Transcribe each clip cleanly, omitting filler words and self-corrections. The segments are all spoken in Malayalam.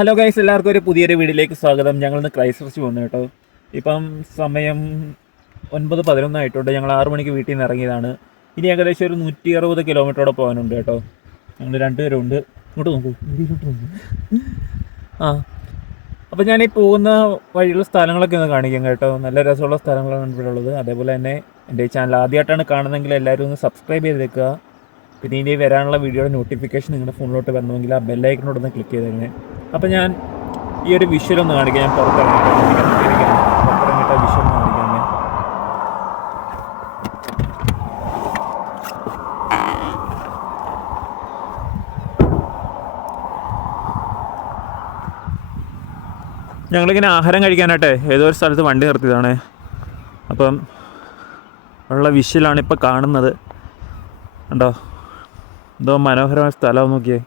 ഹലോ ഗൈസ്, എല്ലാവർക്കും ഒരു പുതിയൊരു വീഡിയോയിലേക്ക് സ്വാഗതം. ഞങ്ങളിന്ന് ക്രൈസ്റ്റ് പോകുന്നു കേട്ടോ. ഇപ്പം സമയം 9:11 ആയിട്ടുണ്ട്. ഞങ്ങൾ 6 മണിക്ക് വീട്ടിൽ നിന്ന് ഇറങ്ങിയതാണ്. ഇനി ഏകദേശം ഒരു 160 കിലോമീറ്ററോടെ പോകാനുണ്ട് കേട്ടോ. ഞങ്ങൾ രണ്ടുപേരുണ്ട്. ഇങ്ങോട്ട് നോക്കൂ, ആ അപ്പോൾ ഞാൻ ഈ പോകുന്ന വഴിയുള്ള സ്ഥലങ്ങളൊക്കെ ഒന്ന് കാണിക്കാം കേട്ടോ. നല്ല രസമുള്ള സ്ഥലങ്ങളാണ് ഇവിടെ ഉള്ളത്. അതേപോലെ തന്നെ എൻ്റെ ഈ ചാനൽ ആദ്യമായിട്ടാണ് കാണുന്നതെങ്കിൽ എല്ലാവരും ഒന്ന് സബ്സ്ക്രൈബ് ചെയ്തേക്കുക. പിന്നെ ഇനി വരാനുള്ള വീഡിയോയുടെ നോട്ടിഫിക്കേഷൻ നിങ്ങളുടെ ഫോണിലോട്ട് വരണമെങ്കിൽ ആ ബെല്ലൈക്കനോടൊന്ന് ക്ലിക്ക് ചെയ്തേക്കണേ. അപ്പോൾ ഞാൻ ഈ ഒരു വിഷ്വൽ ഒന്ന് കാണിക്കാം. ഞാൻ പുറത്തിറങ്ങിയിട്ട് വിഷ്വൽ ഒന്ന് കാണിക്കാമേ. ഞങ്ങളിങ്ങനെ ആഹാരം കഴിക്കാനായിട്ടെ ഏതോ ഒരു സ്ഥലത്ത് വണ്ടി നിർത്തിയതാണ്. അപ്പം ഉള്ള വിഷ്വലാണ് ഇപ്പോൾ കാണുന്നത്. ഉണ്ടോ, എന്തോ മനോഹരമായ സ്ഥലം നോക്കിയേ.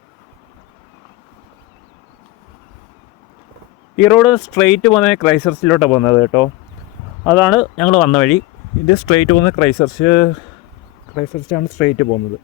ഈ റോഡ് സ്ട്രെയിറ്റ് പോകുന്ന ക്രൈസ്റ്റ് ചർച്ചിലോട്ടാണ് പോകുന്നത് കേട്ടോ. അതാണ് ഞങ്ങൾ വന്ന വഴി. ഇത് സ്ട്രെയിറ്റ് പോകുന്ന ക്രൈസ്റ്റ് ചർച്ചാണ് സ്ട്രെയിറ്റ് പോകുന്നത്.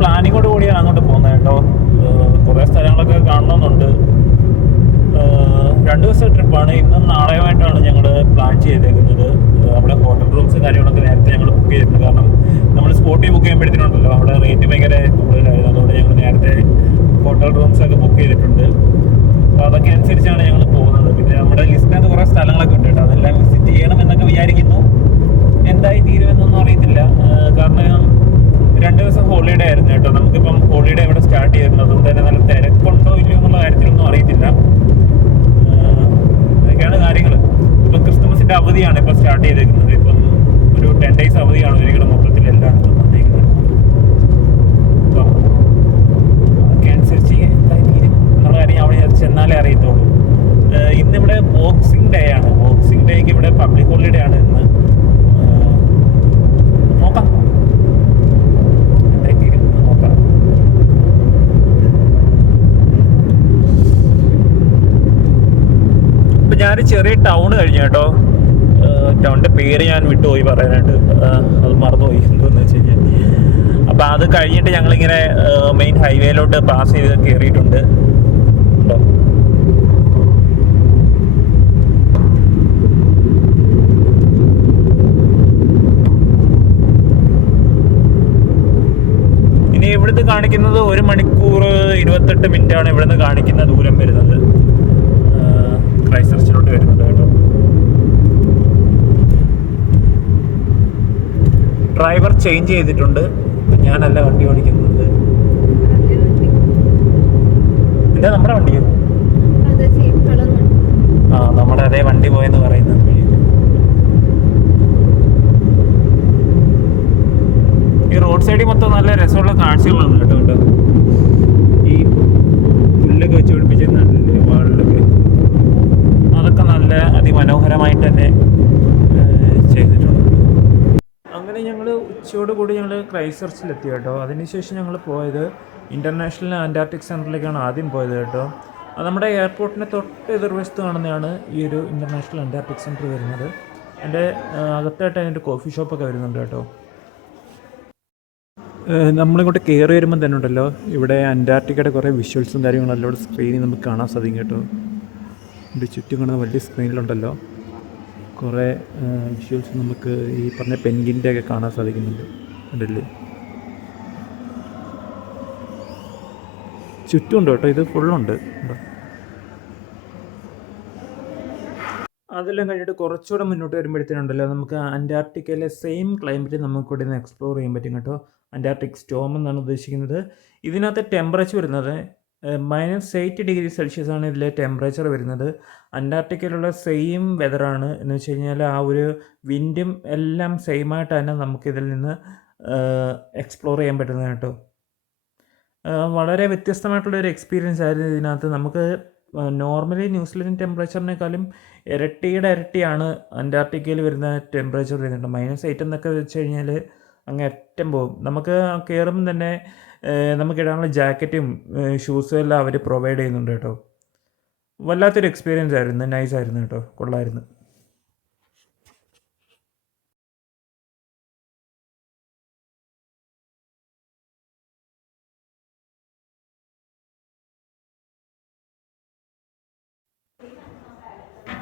പ്ലാനിങ്ങോട് കൂടിയാണ് അങ്ങോട്ട് പോകുന്നത് കേട്ടോ. കുറേ സ്ഥലങ്ങളൊക്കെ കാണണമെന്നുണ്ട്. 2 ദിവസത്തെ ട്രിപ്പാണ്. ഇന്നും നാളെയുമായിട്ടാണ് ഞങ്ങൾ പ്ലാൻ ചെയ്തേക്കുന്നത്. അവിടെ ഹോട്ടൽ റൂംസും കാര്യങ്ങളൊക്കെ നേരത്തെ ഞങ്ങൾ ബുക്ക് ചെയ്തിട്ടുണ്ട്. കാരണം നമ്മൾ സ്പോട്ടിൽ ബുക്ക് ചെയ്യുമ്പോഴത്തേനുണ്ടല്ലോ അവിടെ റേറ്റ് ഭയങ്കര കൂടുതലായിരുന്നു. അതുകൊണ്ട് ഞങ്ങൾ നേരത്തെ ഹോട്ടൽ റൂംസൊക്കെ ബുക്ക് ചെയ്തിട്ടുണ്ട്. അപ്പോൾ അതൊക്കെ അനുസരിച്ചാണ് ഞങ്ങൾ പോകുന്നത്. പിന്നെ നമ്മുടെ ലിസ്റ്റിനകത്ത് കുറേ സ്ഥലങ്ങളൊക്കെ ഉണ്ട് കേട്ടോ. അതെല്ലാം വിസിറ്റ് ചെയ്യണമെന്നൊക്കെ വിചാരിക്കുന്നു. എന്തായി തീരുമെന്നൊന്നും അറിയത്തില്ല. കാരണം 2 ദിവസം ഹോളിഡേ ആയിരുന്നു കേട്ടോ. നമുക്കിപ്പം ഹോളിഡേ ഇവിടെ സ്റ്റാർട്ട് ചെയ്തിരുന്നത്. അതുകൊണ്ട് തന്നെ നല്ല തിരക്കുണ്ടോ ഇല്ലയോ എന്നുള്ള കാര്യത്തിലൊന്നും അറിയത്തില്ല. അതൊക്കെയാണ് കാര്യങ്ങൾ. ഇപ്പം ക്രിസ്മസിൻ്റെ അവധിയാണ് ഇപ്പോൾ സ്റ്റാർട്ട് ചെയ്തേക്കുന്നത്. ഇപ്പം ഒരു 10 days അവധിയാണ് ഒരിക്കലും മൊത്തത്തിൽ എല്ലായിടത്തും വന്നേക്കുന്നത്. അപ്പം അതൊക്കെ അനുസരിച്ച് എന്തായി തീരും എന്നുള്ള കാര്യം അവിടെ ചെന്നാലേ അറിയത്തുള്ളൂ. ഇന്നിവിടെ ബോക്സിംഗ് ഡേ ആണ്. ബോക്സിംഗ് ഡേക്ക് ഇവിടെ പബ്ലിക് ഹോളിഡേ ആണ് ഇന്ന്. നോക്കാം. ഞാനൊരു ചെറിയ ടൗൺ കഴിഞ്ഞു കേട്ടോ. ടൗണിൻ്റെ പേര് ഞാൻ വിട്ടുപോയി പറയാനായിട്ട്. അത് മറന്നുപോയി എന്താണെന്ന് വെച്ച് കഴിഞ്ഞാൽ. അപ്പോൾ അത് കഴിഞ്ഞിട്ട് ഞങ്ങളിങ്ങനെ മെയിൻ ഹൈവേയിലോട്ട് പാസ് ചെയ്ത് കയറിയിട്ടുണ്ട് കേട്ടോ. ഇനി ഇവിടുന്ന് കാണിക്കുന്നത് 1 മണിക്കൂർ 28 മിനിറ്റാണ് ഇവിടുന്ന് കാണിക്കുന്ന ദൂരം വരുന്നത്. ക്രൈസ്റ്റ് ചർച്ചിലോട്ട് വരുന്നത് കേട്ടോ. ഡ്രൈവർ ചേഞ്ച് ചെയ്തിട്ടുണ്ട്. ഞാനല്ല വണ്ടി ഓടിക്കുന്നത്. എന്താ നമ്മുടെ വണ്ടിയോ? നമ്മുടെ അതേ വണ്ടി പോയെന്ന് പറയുന്നത്. ഈ റോഡ് സൈഡിൽ മൊത്തം നല്ല രസമുള്ള കാഴ്ചകളാണ് കേട്ടോ. ഈ പുല്ലൊക്കെ വെച്ച് പിടിപ്പിച്ചിരുന്നില്ലേ വാളിലൊക്കെ, അതൊക്കെ നല്ല അതിമനോഹരമായിട്ട് തന്നെ ചെയ്തിട്ടുണ്ട്. അങ്ങനെ ഞങ്ങൾ ഉച്ചയോടുകൂടി ഞങ്ങൾ ക്രൈസ്റ്റ് ചർച്ചിലെത്തി കേട്ടോ. അതിനുശേഷം ഞങ്ങൾ പോയത് ഇൻ്റർനാഷണൽ അന്റാർട്ടിക് സെൻറ്ററിലേക്കാണ് ആദ്യം പോയത് കേട്ടോ. അത് നമ്മുടെ എയർപോർട്ടിൻ്റെ തൊട്ട് എതിർവശത്ത് കാണുന്നതാണ് ഈ ഒരു ഇൻ്റർനാഷണൽ അന്റാർട്ടിക് സെൻറ്റർ വരുന്നത്. എൻ്റെ അകത്തായിട്ട് അതിൻ്റെ കോഫി ഷോപ്പൊക്കെ വരുന്നുണ്ട് കേട്ടോ. നമ്മളിങ്ങോട്ട് കയറി വരുമ്പം തന്നെ ഉണ്ടല്ലോ, ഇവിടെ അന്റാർട്ടിക്കയുടെ കുറേ വിഷ്വൽസും കാര്യങ്ങളും എല്ലാം ഇവിടെ സ്ക്രീനിൽ നമുക്ക് കാണാൻ സാധിക്കും കേട്ടോ. ഇതിൻ്റെ ചുറ്റും കാണുന്ന വലിയ സ്ക്രീനിലുണ്ടല്ലോ കുറേ വിഷ്വൽസ് നമുക്ക് ഈ പറഞ്ഞ പെൻഗിൻ്റെ ഒക്കെ കാണാൻ സാധിക്കുന്നുണ്ട്. ഉണ്ടല്ലേ, ചുറ്റുമുണ്ട് കേട്ടോ. ഇത് ഫുള്ളുണ്ട്. അതെല്ലാം കഴിഞ്ഞിട്ട് കുറച്ചുകൂടെ മുന്നോട്ട് വരുമ്പോഴത്തേനുണ്ടല്ലോ നമുക്ക് അന്റാർട്ടിക്കയിലെ സെയിം ക്ലൈമറ്റ് നമുക്ക് ഇവിടെ നിന്ന് എക്സ്പ്ലോർ ചെയ്യാൻ പറ്റും കേട്ടോ. അന്റാർട്ടിക് സ്റ്റോം എന്നാണ് ഉദ്ദേശിക്കുന്നത്. ഇതിനകത്ത് ടെമ്പറേച്ചർ വരുന്നത് -8 ആണ് ഇതിലെ ടെമ്പറേച്ചർ വരുന്നത്. അന്റാർട്ടിക്കയിലുള്ള സെയിം വെതറാണ് എന്ന് വെച്ച് കഴിഞ്ഞാൽ ആ ഒരു വിൻഡും എല്ലാം സെയിമായിട്ട് തന്നെ നമുക്കിതിൽ നിന്ന് എക്സ്പ്ലോർ ചെയ്യാൻ പറ്റുന്നത് കേട്ടോ. വളരെ വ്യത്യസ്തമായിട്ടുള്ളൊരു എക്സ്പീരിയൻസ് ആയിരുന്നു ഇതിനകത്ത്. നമുക്ക് നോർമലി ന്യൂസിലൻഡ് ടെമ്പറേച്ചറിനേക്കാളും ഇരട്ടിയാണ് അന്റാർട്ടിക്കയിൽ വരുന്ന ടെമ്പറേച്ചർ വരുന്നുണ്ട്. -8 എന്നൊക്കെ വെച്ച് കഴിഞ്ഞാൽ അങ്ങ് അറ്റം പോകും. നമുക്ക് കയറുമ്പം തന്നെ നമുക്കിടാനുള്ള ജാക്കറ്റും ഷൂസും എല്ലാം അവർ പ്രൊവൈഡ് ചെയ്യുന്നുണ്ട് കേട്ടോ. വല്ലാത്തൊരു എക്സ്പീരിയൻസ് ആയിരുന്നു, നൈസായിരുന്നു കേട്ടോ, കൊള്ളായിരുന്നു.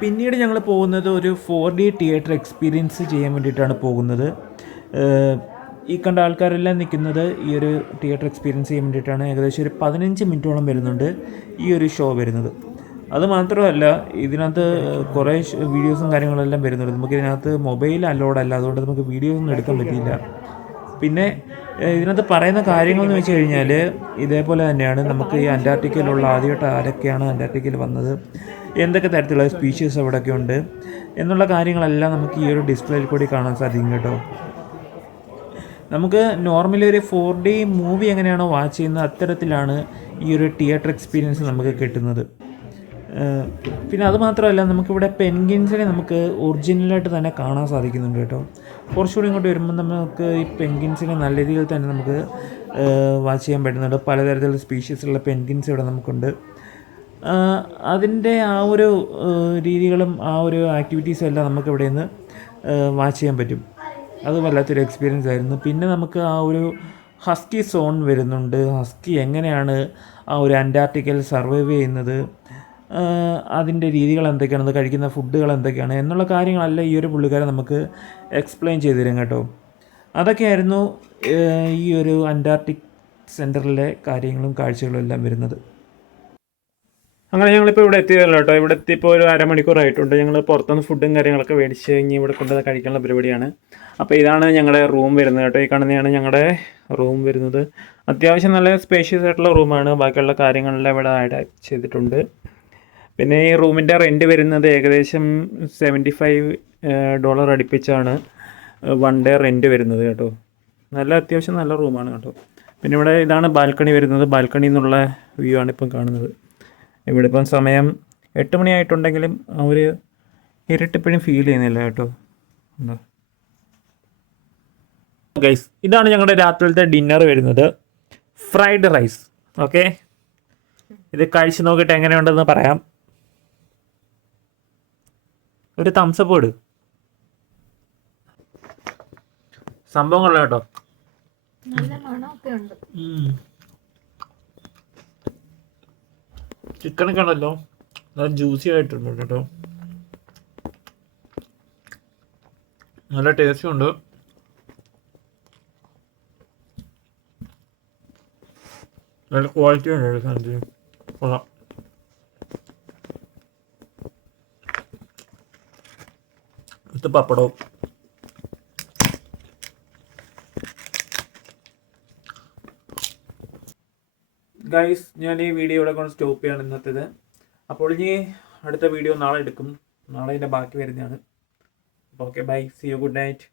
പിന്നീട് ഞങ്ങൾ പോകുന്നത് ഒരു 4D തിയേറ്റർ എക്സ്പീരിയൻസ് ചെയ്യാൻ വേണ്ടിയിട്ടാണ് പോകുന്നത്. ഈ കണ്ട ആൾക്കാരെല്ലാം നിൽക്കുന്നത് ഈ ഒരു തിയേറ്റർ എക്സ്പീരിയൻസ് ചെയ്യാൻ വേണ്ടിയിട്ടാണ്. ഏകദേശം ഒരു 15 മിനിറ്റോളം വരുന്നുണ്ട് ഈ ഒരു ഷോ വരുന്നത്. അതുമാത്രമല്ല, ഇതിനകത്ത് കുറേ വീഡിയോസും കാര്യങ്ങളെല്ലാം വരുന്നുണ്ട്. നമുക്കിതിനകത്ത് മൊബൈൽ അലോഡ് അല്ല, അതുകൊണ്ട് നമുക്ക് വീഡിയോസൊന്നും എടുക്കാൻ പറ്റിയില്ല. പിന്നെ ഇതിനകത്ത് പറയുന്ന കാര്യങ്ങളെന്ന് വെച്ച് കഴിഞ്ഞാൽ ഇതേപോലെ തന്നെയാണ്. നമുക്ക് ഈ അന്റാർട്ടിക്കയിലുള്ള ആദ്യമായിട്ട് ആരൊക്കെയാണ് അന്റാർട്ടിക്കയിൽ വന്നത്, എന്തൊക്കെ തരത്തിലുള്ള സ്പീഷീസ് അവിടെയൊക്കെ ഉണ്ട് എന്നുള്ള കാര്യങ്ങളെല്ലാം നമുക്ക് ഈ ഒരു ഡിസ്പ്ലേയിൽ കൂടി കാണാൻ സാധിക്കും കേട്ടോ. നമുക്ക് നോർമലി ഒരു 4D മൂവി എങ്ങനെയാണോ വാച്ച് ചെയ്യുന്നത് അത്തരത്തിലാണ് ഈ ഒരു തിയേറ്റർ എക്സ്പീരിയൻസ് നമുക്ക് കിട്ടുന്നത്. പിന്നെ അതുമാത്രമല്ല, നമുക്കിവിടെ പെൻഗിൻസിനെ നമുക്ക് ഒറിജിനലായിട്ട് തന്നെ കാണാൻ സാധിക്കുന്നുണ്ട് കേട്ടോ. കുറച്ചുകൂടി ഇങ്ങോട്ട് വരുമ്പോൾ നമുക്ക് ഈ പെൻഗിൻസിനെ നല്ല രീതിയിൽ തന്നെ നമുക്ക് വാച്ച് ചെയ്യാൻ പറ്റുന്നുണ്ട്. പലതരത്തിലുള്ള സ്പീഷീസുള്ള പെൻഗിൻസ് ഇവിടെ നമുക്കുണ്ട്. അതിൻ്റെ ആ ഒരു രീതികളും ആ ഒരു ആക്ടിവിറ്റീസും എല്ലാം നമുക്ക് ഇവിടെ നിന്ന് വാച്ച് ചെയ്യാൻ പറ്റും. അത് വല്ലാത്തൊരു എക്സ്പീരിയൻസ് ആയിരുന്നു. പിന്നെ നമുക്ക് ആ ഒരു ഹസ്കി സോൺ വരുന്നുണ്ട്. ഹസ്കി എങ്ങനെയാണ് ആ ഒരു അന്റാർട്ടിക്കയിൽ സർവൈവ് ചെയ്യുന്നത്, അതിൻ്റെ രീതികൾ എന്തൊക്കെയാണ്, അത് കഴിക്കുന്ന ഫുഡുകൾ എന്തൊക്കെയാണ് എന്നുള്ള കാര്യങ്ങളെല്ലാം ഈ ഒരു പുള്ളിക്കാരൻ നമുക്ക് എക്സ്പ്ലെയിൻ ചെയ്തു തരും കേട്ടോ. അതൊക്കെയായിരുന്നു ഈ ഒരു അന്റാർട്ടിക് സെൻറ്ററിലെ കാര്യങ്ങളും കാഴ്ചകളും എല്ലാം വരുന്നത്. അങ്ങനെ ഞങ്ങളിപ്പോൾ ഇവിടെ എത്തിയതല്ലോ കേട്ടോ. ഇവിടെ എത്തിയപ്പോൾ ഒരു അരമണിക്കൂറായിട്ടുണ്ട്. ഞങ്ങൾ പുറത്തുനിന്ന് ഫുഡും കാര്യങ്ങളൊക്കെ മേടിച്ച് കഴിഞ്ഞ് ഇവിടെ കൊണ്ടുവന്ന് കഴിക്കാനുള്ള പരിപാടിയാണ്. അപ്പോൾ ഇതാണ് ഞങ്ങളുടെ റൂം വരുന്നത് കേട്ടോ. ഈ കാണുന്നതാണ് ഞങ്ങളുടെ റൂം വരുന്നത്. അത്യാവശ്യം നല്ല സ്പേഷ്യസ് ആയിട്ടുള്ള റൂമാണ്. ബാക്കിയുള്ള കാര്യങ്ങളെല്ലാം ഇവിടെ ആഡ് ചെയ്തിട്ടുണ്ട്. പിന്നെ ഈ റൂമിൻ്റെ റെൻറ്റ് വരുന്നത് ഏകദേശം $75 അടുപ്പിച്ചാണ് 1 ഡേ റെൻറ്റ് വരുന്നത് കേട്ടോ. അത്യാവശ്യം നല്ല റൂമാണ് കേട്ടോ. പിന്നെ ഇവിടെ ഇതാണ് ബാൽക്കണി വരുന്നത്. ബാൽക്കണിയിൽ നിന്നുള്ള വ്യൂ ആണ് ഇപ്പം കാണുന്നത്. ഇവിടെ ഇപ്പം സമയം 8 മണിയായിട്ടുണ്ടെങ്കിലും ആ ഒരു ഇരുട്ടിപ്പോഴും ഫീൽ ചെയ്യുന്നില്ല കേട്ടോ. ഗൈസ്, ഇതാണ് ഞങ്ങളുടെ രാത്രിയിലത്തെ ഡിന്നർ വരുന്നത്. Fried rice. ഓക്കെ, ഇത് കഴിച്ച് നോക്കിയിട്ട് എങ്ങനെയുണ്ടെന്ന് പറയാം. ഒരു തംസപ്പ് ഇട്. സംഭവം കൊള്ളാം കേട്ടോ. ചിക്കനൊക്കെ ആണല്ലോ നല്ല ജ്യൂസി ആയിട്ടുണ്ട് കേട്ടോ. നല്ല ടേസ്റ്റും ഉണ്ട്. നല്ല ക്വാളിറ്റി ഉണ്ട് സാധനത്തിന്. കൊള്ളാം. ഇത് പപ്പടവും. ഗൈസ്, ഞാൻ ഈ വീഡിയോ ഇവിടെ കൊണ്ട് സ്റ്റോപ്പ് ചെയ്യാണ് ഇന്നത്തേത്. അപ്പോൾ ഇനി അടുത്ത വീഡിയോ നാളെ എടുക്കും. നാളെ ഇതിൻ്റെ ബാക്കി വരുന്നതാണ്. അപ്പോൾ okay, bye, see you, good night.